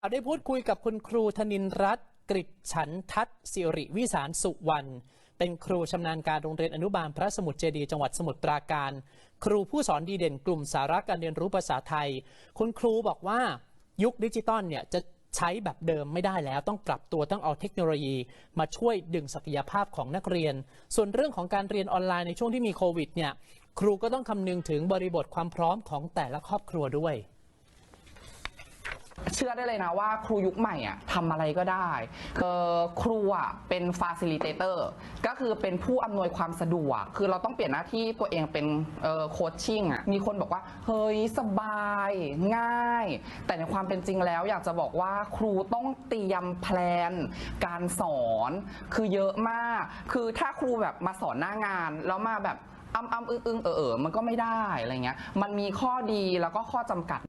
เราได้พูดคุยกับคุณครูธนินรัตน์กริฉันทัศสิริวิสารสุวรรณเป็นครูชำนาญการโรงเรียนอนุบาลพระสมุทรเจดี จังหวัดสมุทรปราการ ครูผู้สอนดีเด่นกลุ่มสาระการเรียนรู้ภาษาไทย คุณครูบอกว่ายุคดิจิตอลเนี่ยจะใช้แบบเดิมไม่ได้แล้วต้องปรับตัวต้องเอาเทคโนโลยี มาช่วยดึงศักยภาพของนักเรียน ส่วนเรื่องของการเรียนออนไลน์ในช่วงที่มีโควิดเนี่ยครูก็ต้องคำนึงถึงบริบทความพร้อมของแต่ละครอบครัวด้วย เชื่อได้เลยนะว่าครูยุคใหม่อะทำอะไรก็ได้เอ่อครูอะเป็นฟาซิลิเตเตอร์ก็คือเป็นผู้อำนวยความสะดวก คือเราต้องเปลี่ยนหน้าที่ตัวเองเป็นโคชชิ่งอะมีคนบอกว่า เฮ้ย สบาย ง่าย แต่ในความเป็นจริงแล้วอยากจะบอกว่าครูต้องเตรียมแพลน การสอนคือเยอะมาก คือถ้าครูแบบมาสอนหน้างาน แล้วมาแบบอ้ำอ้ำอึ้งอึ้งเออเออมันก็ไม่ได้อะไรเงี้ยมันมีข้อดีแล้วก็ข้อจำกัด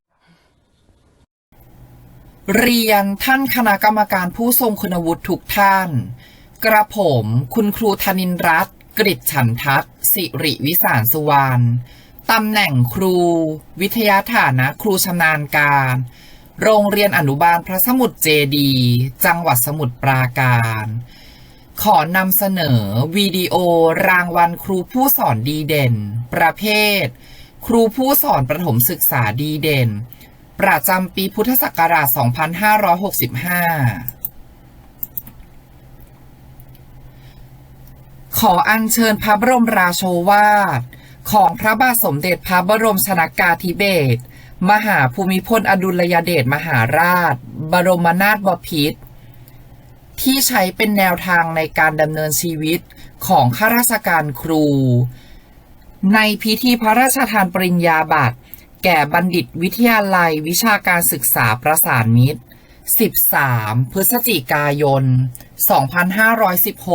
เรียนท่านคณะกรรมการผู้ทรงคุณวุฒิทุกท่าน กระผมคุณครูธนินรัตน์กริจฉันทัศสิริวิสารสุวรรณตำแหน่งครู วิทยาฐานะครูชำนาญการ โรงเรียนอนุบาลพระสมุทรเจดี จังหวัดสมุทรปราการ ขอนำเสนอวิดีโอรางวัลครูผู้สอนดีเด่น ประเภท ครูผู้สอนประถมศึกษาดีเด่น ประจำปีพุทธศักราช 2565ขออัญเชิญพระบรมราโชวาท ของพระบาทสมเด็จพระบรมชนากาธิเบศรมหาภูมิพลอดุลยเดชมหาราช บรมนาถบพิตรที่ใช้เป็นแนวทางในการดำเนินชีวิตของข้าราชการครู ในพิธีพระราชทานปริญญาบัตร แก่บัณฑิตวิทยาลัยวิชาการศึกษาประสานมิตร 13 พฤศจิกายน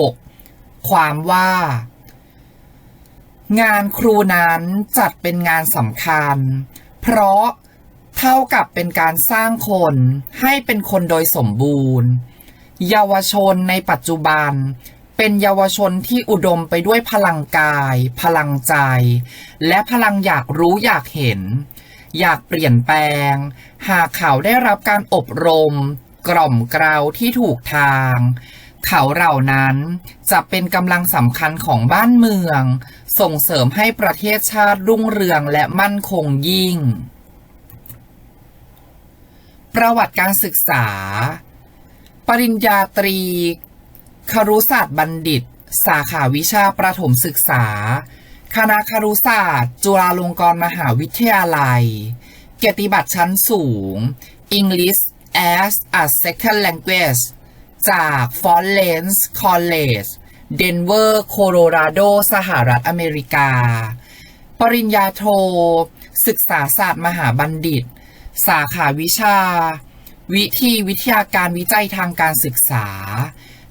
2516 ความว่า งานครูนั้นจัดเป็นงานสำคัญ เพราะเท่ากับเป็นการสร้างคนให้เป็นคนโดยสมบูรณ์ เยาวชนในปัจจุบันเป็นเยาวชนที่อุดมไปด้วยพลังกาย พลังใจ และพลังอยากรู้อยากเห็น อยากเปลี่ยนแปลง หากเขาได้รับการอบรม กล่อมเกลาที่ถูกทาง เขาเหล่านั้นจะเป็นกำลังสำคัญของบ้านเมือง ส่งเสริมให้ประเทศชาติรุ่งเรืองและมั่นคงยิ่ง ประวัติการศึกษา ปริญญาตรี ครุศาสตร์บัณฑิต สาขาวิชาประถมศึกษา คณะครุศาสตร์ จุฬาลงกรณ์มหาวิทยาลัย เกียรติบัตรชั้นสูง English as a Second Language จาก Florence College Denver Colorado สหรัฐอเมริกา ปริญญาโท ศึกษาศาสตร์มหาบัณฑิต สาขาวิชา วิธีวิทยาการวิจัยทางการศึกษา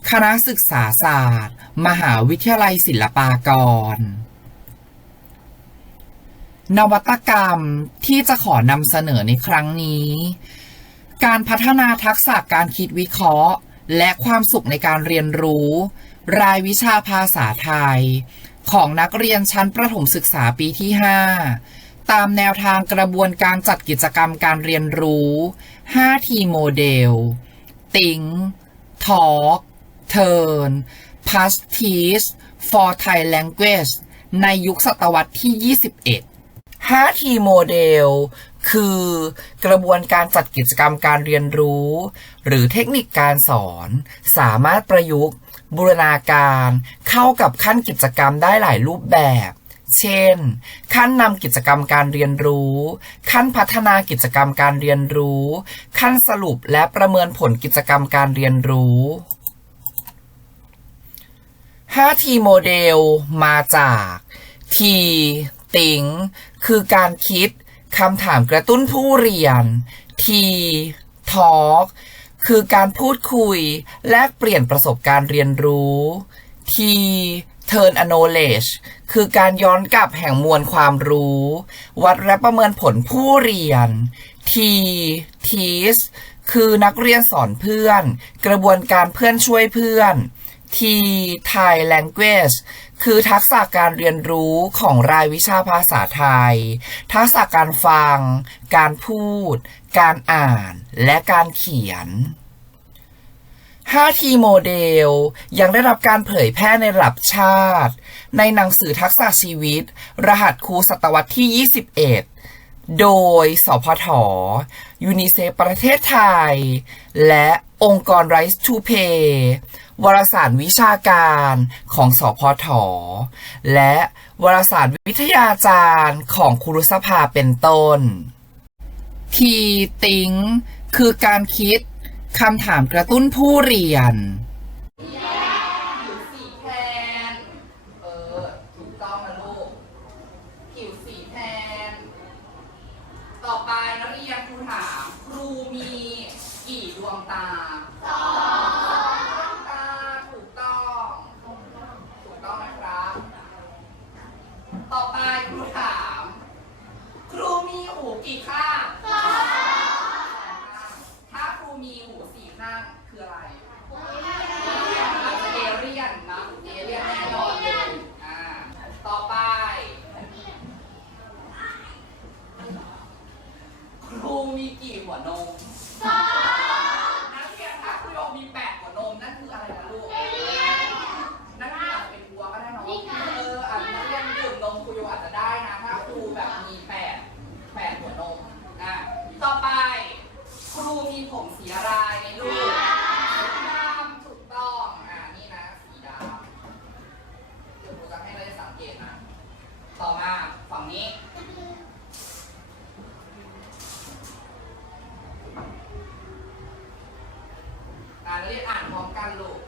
คณะศึกษาศาสตร์ มหาวิทยาลัยศิลปากร นวัตกรรมที่จะขอนำเสนอในครั้งนี้ การพัฒนาทักษะการคิดวิเคราะห์ และความสุขในการเรียนรู้ รายวิชาภาษาไทย ของนักเรียนชั้นประถมศึกษาปีที่ 5 ตามแนวทางกระบวนการจัดกิจกรรมการเรียนรู้5ทีโมเดล Think Talk Turn Past Teach for Thai Language ในยุคศตวรรษที่ 21 5ทีโมเดลคือกระบวนการจัดกิจกรรมการเรียนรู้ หรือเทคนิคการสอน สามารถประยุกต์ บูรณาการ เข้ากับขั้นกิจกรรมได้หลายรูปแบบ เช่น ขั้นนำกิจกรรมการเรียนรู้ ขั้นพัฒนากิจกรรมการเรียนรู้ ขั้นสรุปและประเมินผลกิจกรรมการเรียนรู้5ทีโมเดลมาจาก T ติ้งคือการคิดคำถามกระตุ้นผู้เรียน T Talk คือการพูดคุย แลกเปลี่ยนประสบการณ์เรียนรู้ T Turn a knowledge คือการย้อนกลับแห่งมวลความรู้ วัดและประเมินผลผู้เรียน T Teach คือนักเรียนสอนเพื่อน กระบวนการเพื่อนช่วยเพื่อน T Thai Language คือทักษะการเรียนรู้ของรายวิชาภาษาไทย ทักษะการฟัง การพูด การอ่าน และการเขียน 5T โมเดลยังได้รับการเผยแพร่ในระดับชาติ ในหนังสือทักษะชีวิต รหัสครูศตวรรษที่ 21 โดย สพทยูนิเซฟประเทศไทย และ องค์กร Rights to Pay วารสารวิชาการของสพทและวารสารวิทยาจารย์ของครุสภาเป็นต้นทีติงคือการคิดคำถามกระตุ้นผู้เรียน ผิวสีแทน เออ ถูกต้องนะลูก ผิวสีแทน ต่อไปนักเรียนครูถาม ครูมีกี่ดวงตาสองดวงตา ถูกต้อง ถูกต้องนะครับ ต่อไปครูถาม ครูมีหูกี่ข้างสองถ้าครูมีหูสี่ข้างคืออะไร อาจจะเอเรียนนะเอเรียนแน่นอนเลยอ่า ต่อไป ครูมีกี่หัวนมสองนักเรียนถ้าครูโยมีแปดหัวนมนั่นคืออะไรนะลูก เอเรียน นั่นคืออาจจะเป็นวัวก็ได้เนาะเอออาจจะนักเรียนดื่มนมครูโยอาจจะได้นะ ถ้าครูแบบมีแปดแปดหัวนมอะต่อไป ครูมีผมสีอะไรลูก ดำถูกต้อง อ่า นี่นะ สีดำเดี๋ยวครูจะให้เราได้สังเกตนะ ต่อมาฝั่งนี้ อ่านเรียน อ่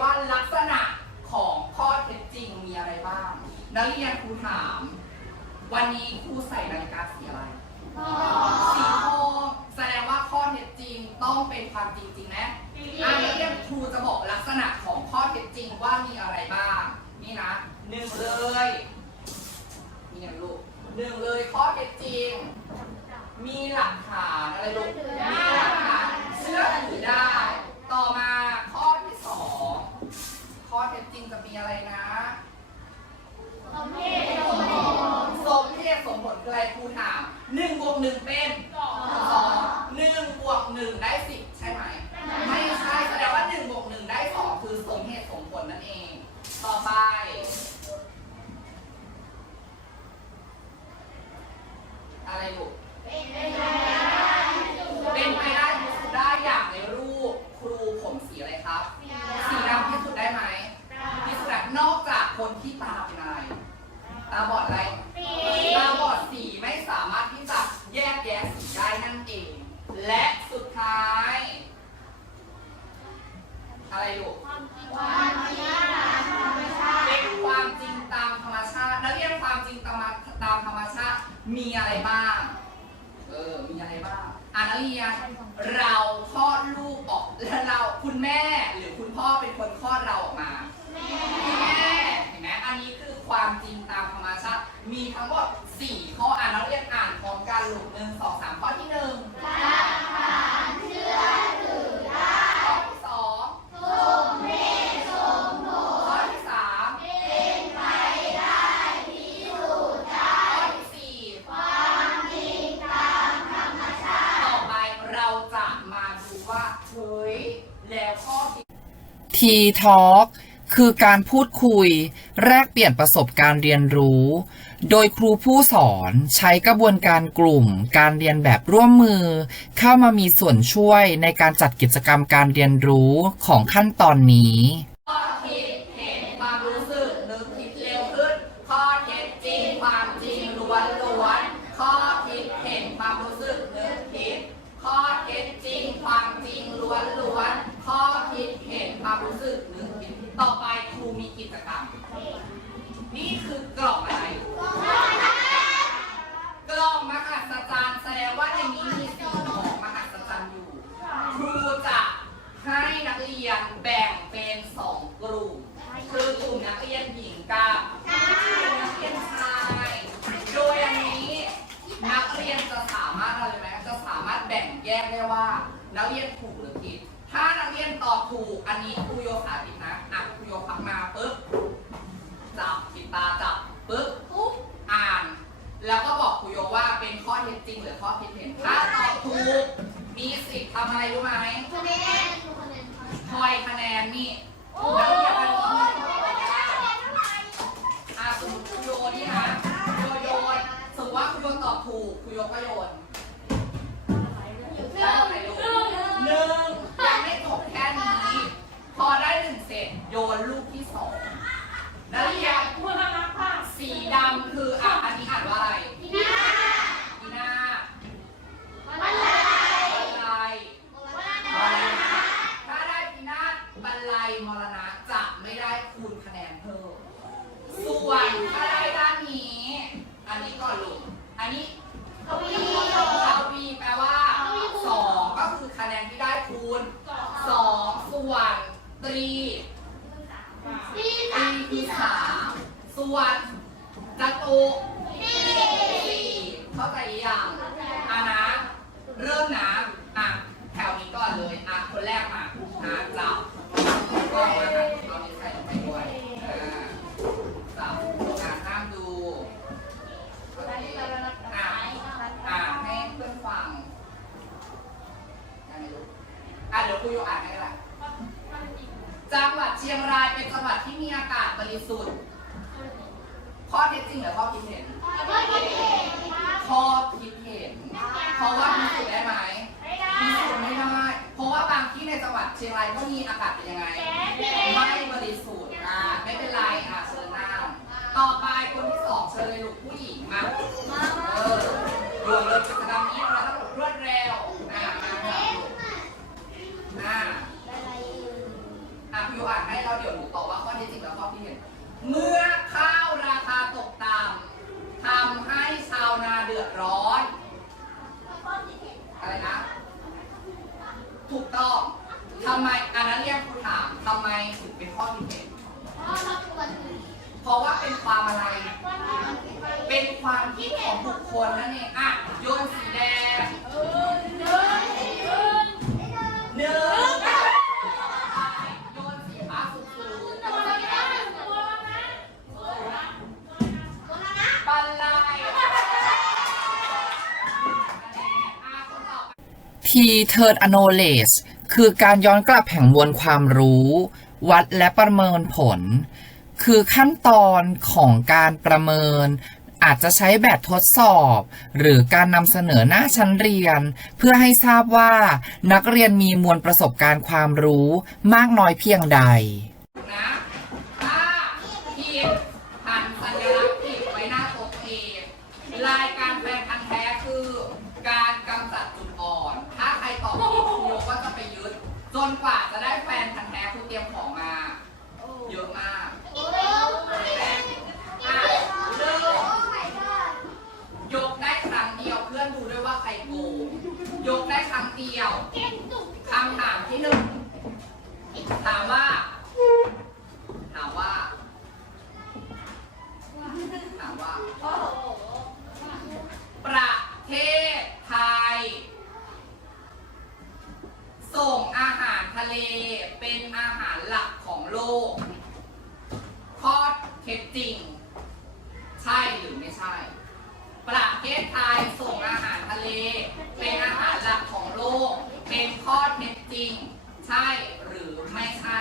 ว่าลักษณะของข้อเท็จจริงมีอะไรบ้าง นักเรียนครูถาม วันนี้ครูใส่นาฬิกาสีอะไรสีทองแสดงว่าข้อเท็จจริงต้องเป็นความจริงจริงไหมอะนักเรียนครูจะบอกลักษณะของข้อเท็จจริงว่ามีอะไรบ้าง นี่นะหนึ่งเลยนี่นะลูกหนึ่งเลยข้อเท็จจริง มีหลักฐานอะไรลูกมีหลักฐานเชื่อถือได้ ต่อมา ข้อเท็จจริงจะมีอะไรนะสมเหตุสมผลคืออะไรครูถามหนึ่งบวกหนึ่งเป็นสองหนึ่งบวกหนึ่งได้สิบใช่ไหม ไม่ใช่แสดงว่าหนึ่งบวกหนึ่งได้สองคือสมเหตุสมผลนั่นเอง ต่อไปอะไรลูกเป็นไปได้ อะไรลูกความจริงตามธรรมชาติเป็นความจริงตามธรรมชาตินักเรียนความจริงตามตามธรรมชาติมีอะไรบ้างเออมีอะไรบ้างอ่านักเรียเราคลอดลูกออกและเราคุณแม่หรือคุณพ่อเป็นคนคลอดเราออกมาแม่เห็นไหมอันนี้คือความจริงตามธรรมชาติมีทั้งหมด4ข้ออ่านแล้วเรียนอ่านพร้อมกันลูก ทีทอล์กคือการพูดคุย แลกเปลี่ยนประสบการณ์เรียนรู้ โดยครูผู้สอนใช้กระบวนการกลุ่ม การเรียนแบบร่วมมือ เข้ามามีส่วนช่วยในการจัดกิจกรรมการเรียนรู้ของขั้นตอนนี้ อะไรรู้ไหม ทีเทิร์นอโนเลสคือการย้อนกลับแห่งมวลความรู้ วัดและประเมินผล คือขั้นตอนของการประเมิน อาจจะใช้แบบทดสอบ หรือการนำเสนอหน้าชั้นเรียน เพื่อให้ทราบว่านักเรียนมีมวลประสบการณ์ความรู้มากน้อยเพียงใด เลเป็นอาหารหลักของโลก ข้อเท็จจริง ใช่หรือไม่ใช่ ประเทศไทยส่งอาหารทะเล เป็นอาหารหลักของโลก เป็นข้อเท็จจริง ใช่หรือไม่ใช่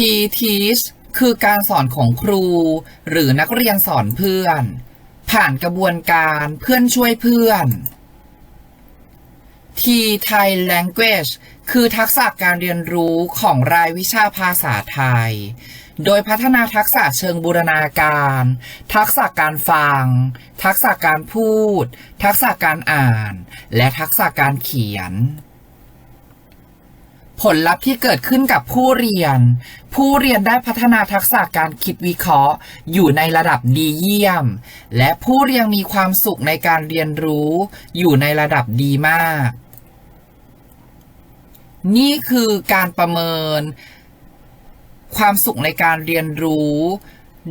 ทีทีชคือการสอนของครู หรือนักเรียนสอนเพื่อน ผ่านกระบวนการเพื่อนช่วยเพื่อน T Thai Language คือทักษะการเรียนรู้ของรายวิชาภาษาไทย โดยพัฒนาทักษะเชิงบูรณาการ ทักษะการฟัง ทักษะการพูด ทักษะการอ่าน และทักษะการเขียน ผลลัพธ์ที่เกิดขึ้นกับผู้เรียน ผู้เรียนได้พัฒนาทักษะการคิดวิเคราะห์ อยู่ในระดับดีเยี่ยม และผู้เรียนมีความสุขในการเรียนรู้ อยู่ในระดับดีมาก นี่คือการประเมิน ความสุขในการเรียนรู้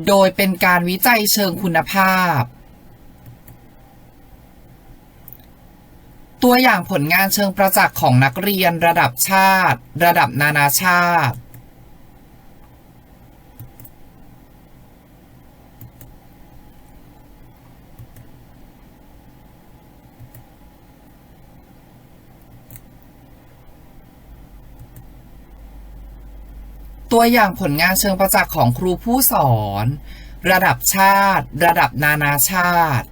โดยเป็นการวิจัยเชิงคุณภาพ ตัวอย่างผลงานเชิงประจักษ์ของนักเรียนระดับชาติ ระดับนานาชาติ ตัวอย่างผลงานเชิงประจักษ์ของครูผู้สอน ระดับชาติ ระดับนานาชาติ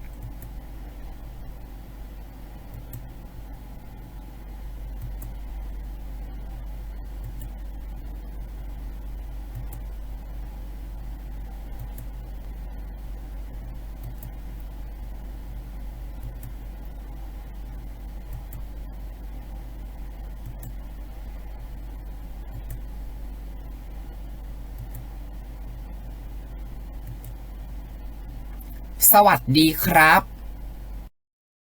สวัสดีครับ